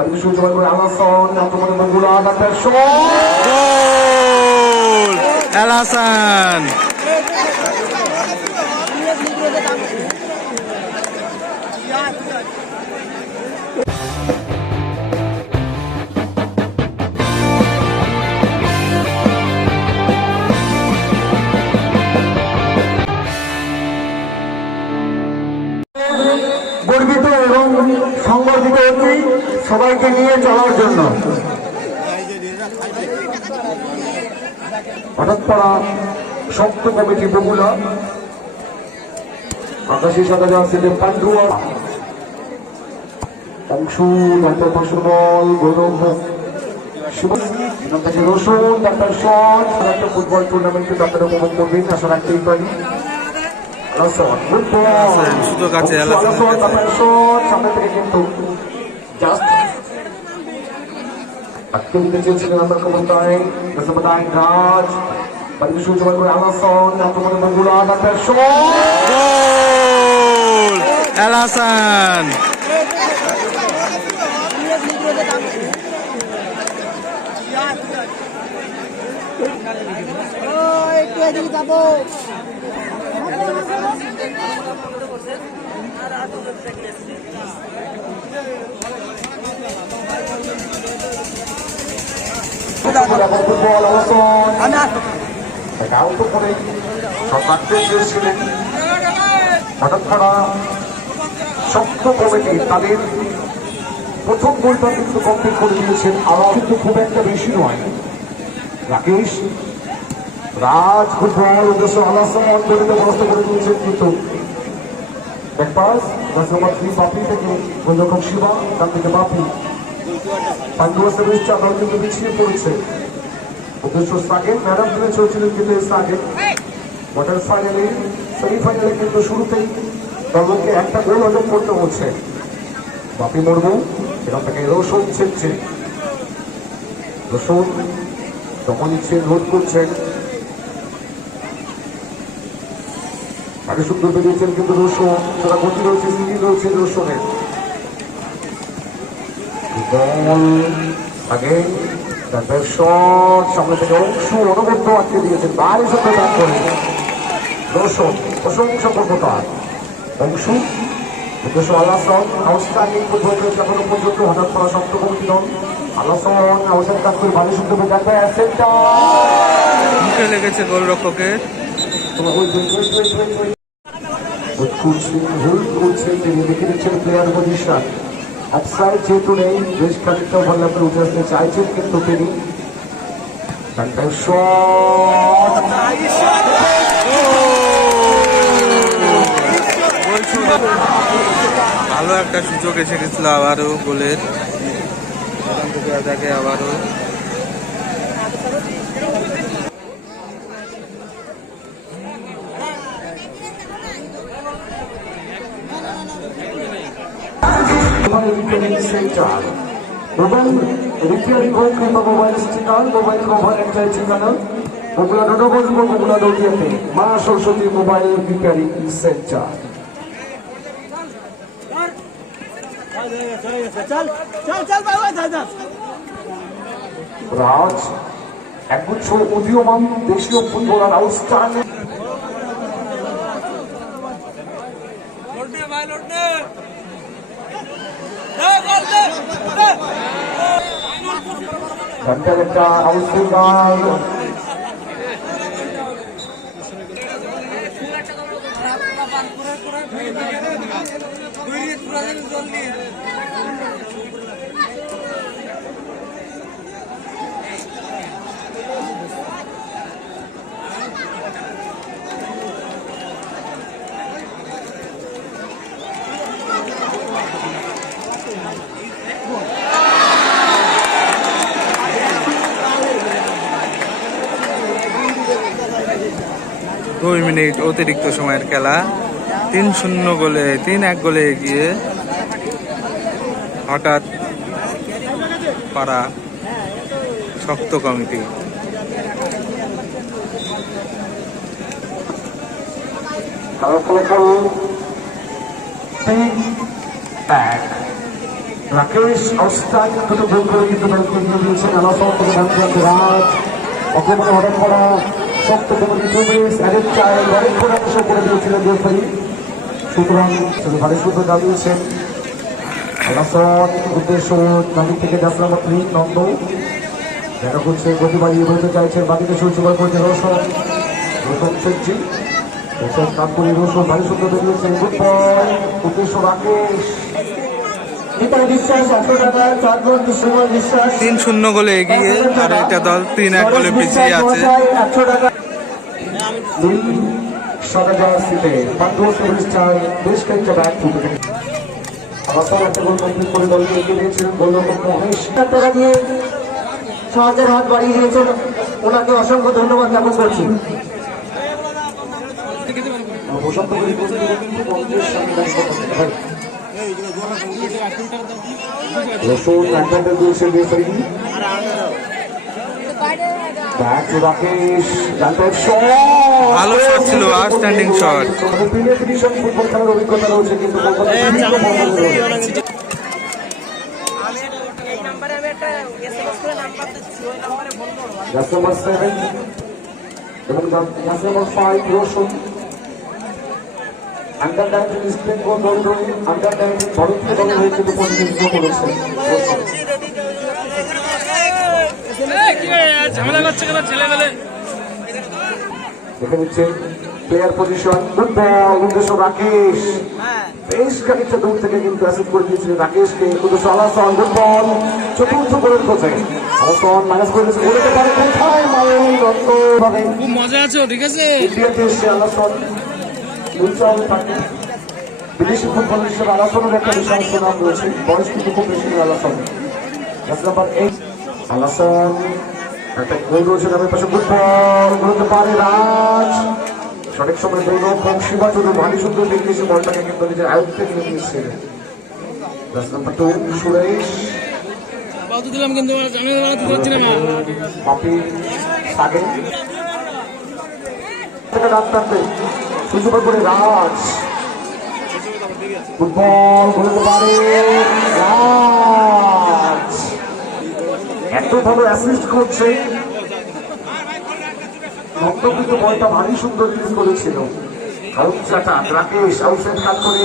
Pag-isul sa Balboy Alason, ang tumunong magula ng person. গোল এলাসান সবাইকে নিয়ে চলার জন্য। হঠাৎ পড়া শক্ত কমিটি বগুলা আকাশী সাদা জার্সিতে পান্ডুয়া অংশু ডাক্তার গৌরব রসুন ডাক্তার শট একটা ফুটবল টুর্নামেন্টে আপনারা উপভোগ করবেন আশা রাখতেই পারি। সামনে থেকে কিন্তু জাস্ট Aktivite চলছিল নাম্বার কমতায় রসমতায় রাজ বাড়িতে সূর্যবাদ করে আলাসন আক্রমণে মঙ্গুলা ডাক্তার শট গোল এলাসান একটু এদিকে যাব ফুটবল হঠাৎ করা শক্ত কমিটি তাদের প্রথম বইটা কিন্তু কমপ্লিট করে দিয়েছেন আবার কিন্তু খুব একটা বেশি নয় রাকেশ রাজ ফুটবল উদ্দেশ্য আলাসন অন্তরিত পরাস্ত করে দিয়েছেন কিন্তু ব্যাকপাস নাম্বার থ্রি বাপি থেকে গোলরক্ষক শিবা তার থেকে বাপি পান্ডুয়া সার্ভিস চাপাল কিন্তু পিছিয়ে পড়েছে। উদ্দেশ্য সাগে ম্যাডাম তুলে চলছিলেন কিন্তু সাগে কোয়ার্টার ফাইনালে, সেমিফাইনালে কিন্তু শুরুতেই দলকে একটা গোল হজম করতে হচ্ছে। বাপি মুর্মু এখান থেকে রোশন ছেড়ছে। রোশন তখন নিচ্ছেন রোধ করছেন। আগে সুন্দর বেরিয়েছেন কিন্তু রোশন তারা গতি রয়েছে সিঁড়ি রয়েছে রোশনের। বল আগে তারপর শট সামনে থেকে অংশু অনবদ্য আটকে দিয়েছেন বাইরে সাথে ব্যাট করে দর্শক প্রশংসা করব তার অংশু উদ্দেশ্য আল্লাহসন আউটস্ট্যান্ডিং ফুটবল এখনও পর্যন্ত হঠাৎ করা শক্ত কমিটি দল আল্লাহসন আউটস্ট্যান্ডিং কাজ করে ভালো সুন্দর দেখবে সেন্টার মুখে লেগেছে গোলরক্ষকের। ভুল করছেন তিনি দেখে নিচ্ছেন প্লেয়ার পজিশন অফসাইড যেহেতু নেই। বেশ খানিকটা ভালো আপনি উঠে আসতে চাইছেন কিন্তু তিনি। ভালো একটা সুযোগ এসে গেছিল আবারও গোলের। এখান আবারও সেন্টার মোবাইল রিপেয়ারিং হোক কিংবা মোবাইল স্টিকার মোবাইল কভার একটা ঠিকানা বগুলা নটবজ বগুলা দৌড়িয়াতে মা সরস্বতী মোবাইল রিপেয়ারিং সেন্টার রাজ একগুচ্ছ উদীয়মান দেশীয় ফুটবলার আউটস্ট্যান্ডিং ঘণ্টার দুই মিনিট অতিরিক্ত সময়ের খেলা। তিন শূন্য গোলে, তিন এক গোলে এগিয়ে হঠাৎ পারা শক্ত কমিটি। রাকেশ অস্থায়ী দুটো করে কিন্তু দিয়েছেন কমিটি চব্বিশ এদের চায় অনেক অবসর করে দিয়েছিলেন রেফারি সুতরাং শুধু ভারী সূত্র উদ্দেশ্য নামিক থেকে যাত্রা মাত্রী নন্দ। দেখা করছে গতি বাড়িয়ে বলতে চাইছেন বাকিতে বল করছে রোশন রোশন শেখজি রোশন কাকুরি রোশন ভারী সূত্র দাঁড়িয়েছেন গুড উদ্দেশ্য রাকেশ। তিন শূন্য গোলে এগিয়ে আর এটা দল তিন এক গোলে পিছিয়ে আছে। হাত বাড়িয়ে দিয়েছেন। ওনাকে অসংখ্য ধন্যবাদ জ্ঞাপন করছি। বসন্ত রসুন একদম দিয়েছে referee back to Rakesh shot ভালো shot ছিল, ডিভিশন ফুটবল খেলার অভিজ্ঞতা রয়েছে কিন্তু কলকাতা নাম্বার সেভেন এবং number five under nineteen East Bengal রয়ে আন্ডার নাইনটিন ভারতীয় দলের হয়ে প্রতিনিধিত্ব দেখে নিচ্ছে প্লেয়ার পজিশন উদ্দেশ্য রাকেশ। বেশ খানিকটা দূর থেকে কিন্তু অ্যাসিড করে দিয়েছিলেন রাকেশকে। উদ্দেশ্য আলাসন গুড বল চতুর্থ গোলের খোঁজে আলাসন মাইনাস করে দিয়েছে পারে কোথায়? খুব মজা আছো ঠিক আছে? ইন্ডিয়াতে আলাসন উজ্জ্বল থাকে। বিদেশি ফুটবল হিসেবে আলাসনের একটা বিশাল সুনাম রয়েছে। বয়স কিন্তু খুব বেশি আলাসন That's number eight. আলাসন একটা গোল রয়েছে নামের পাশে। গুড বল করতে পারে রাজ। সঠিক সময় গোলরক্ষক শিবা চৌধুরী ভারী সুন্দর দেখে এসে বলটাকে কিন্তু নিজের আয়ত্তে নিয়ে নিয়েছে। number two, Suresh. দিলাম কিন্তু জানি বানাতে পারছি না মা বাপি সাগে। থেকে ডাক সুযোগ করে এত ভালো অ্যাসিস্ট করছে। নন্দ বলটা ভারী সুন্দর রিলিজ করেছিল। চাটা রাকেশ আউটসাইড কাট করে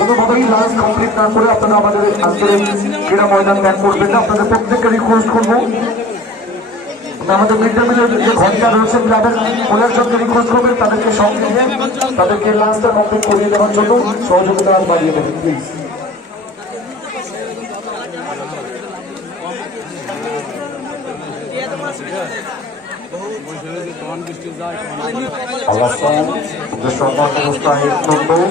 কোনোভাবেই লাঞ্চ কমপ্লিট না করে আপনারা আমাদের আন্তরিক ক্রীড়া ময়দান ত্যাগ করবেন না, আপনাদের প্রত্যেককে রিকোয়েস্ট করব। আমাদের মিড ডে মিলের যে ঘণ্টা রয়েছে ক্লাবের, ওনার জন্য রিকোয়েস্ট করবেন, তাদেরকে সঙ্গে নিয়ে তাদেরকে লাঞ্চটা কমপ্লিট করিয়ে দেওয়ার জন্য সহযোগিতা বাড়িয়ে দেবেন প্লিজ আল্লাহ যে সর্বাত অবস্থায় অত্যন্ত দল